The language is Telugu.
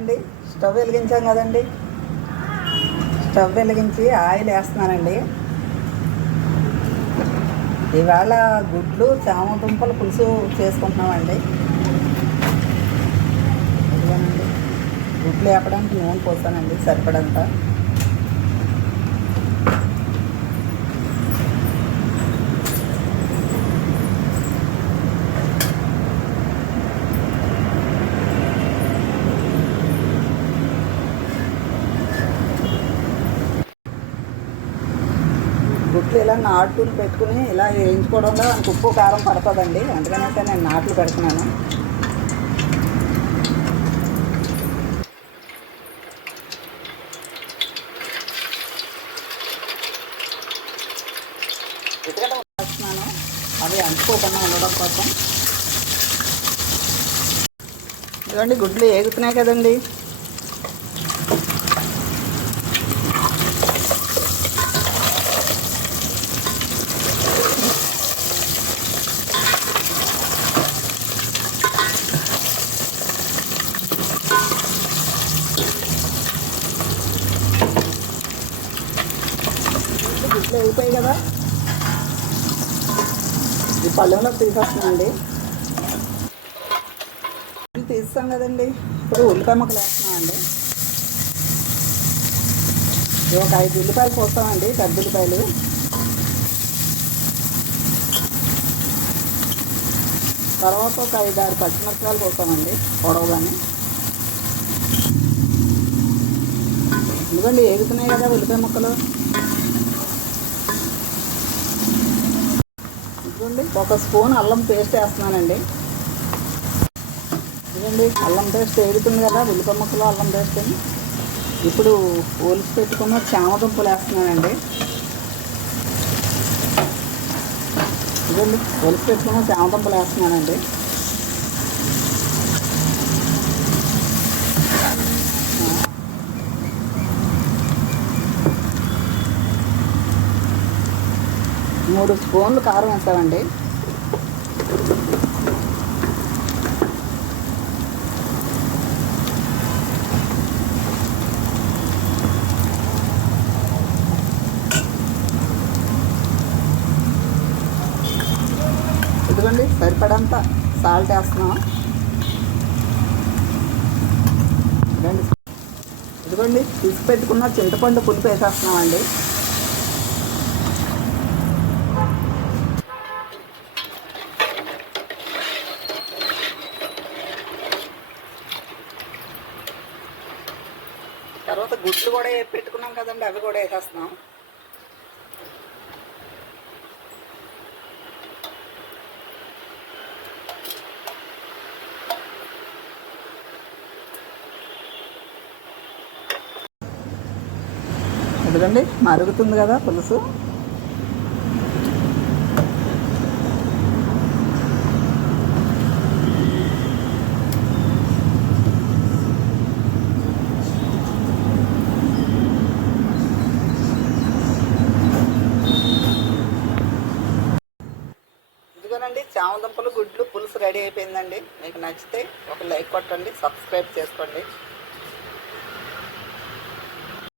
అండి స్టవ్ వెలిగించాం కదండి. స్టవ్ వెలిగించి ఆయిల్ వేస్తున్నానండి. ఇవాళ గుడ్లు చామదుంపల పులుసు చేసుకుంటున్నామండి. ఇదిగోనండి గుడ్లు వేపడానికి నూనె పోస్తానండి సరిపడంతా. గుడ్లు ఇలా నాట్లు పెట్టుకుని ఇలా వేయించుకోవడంలో ఉప్పు కారం పడుతుందండి, అందుకనైతే నేను నాట్లు పెడుతున్నాను. ఎందుకంటే వేస్తున్నాను అవి అంటుకోకుండా ఉండడం కోసం. ఇదిగోండి గుడ్లు వేగుతున్నాయి కదండి. గుడ్లు వేగిపోయాయి కదా, ఈ పళ్ళెంలో తీసేస్తున్నానండి. తీస్తాం కదండి. ఇప్పుడు ఉల్లిపాయ ముక్కలు వేస్తున్నామండి. ఒక 5 ఉల్లిపాయలు పోస్తామండి, పెద్ద ఉల్లిపాయలు. తర్వాత ఒక 5-6 పచ్చిమిరపకాయలు పోస్తామండి పొడవుగానే. ఎందుకండి వేగుతున్నాయి కదా ఉల్లిపాయ ముక్కలు. ఇదిగోండి ఒక స్పూన్ అల్లం పేస్ట్ వేస్తున్నానండి. ఇదిగోండి అల్లం పేస్ట్ వేగుతుంది కదా, ఉల్లిపాయ ముక్కలు అల్లం పేస్ట్ అని. ఇప్పుడు ఒలిచి పెట్టుకున్న చామదుంపలు వేస్తున్నానండి. ఇదిగోండి ఒలిచి పెట్టుకున్న చామదుంపలు వేస్తున్నానండి. మూడు స్పూన్లు కారం వేస్తామండి. ఇదిగోండి సరిపడంత సాల్ట్ వేస్తున్నాం. ఇదిగోండి తీసి పెట్టుకున్న చింతపండు పులుపు వేసేస్తున్నామండి. తర్వాత గుడ్లు కూడా పెట్టుకున్నాం కదండి, అవి కూడా వేసేస్తున్నాం. ఎందుకండి మరుగుతుంది కదా పులుసు. ఇదిగోనండి చామదుంపలు గుడ్లు పులుసు రెడీ అయిపోయిందండి. మీకు నచ్చితే ఒక లైక్ కొట్టండి, సబ్స్క్రైబ్ చేసుకోండి.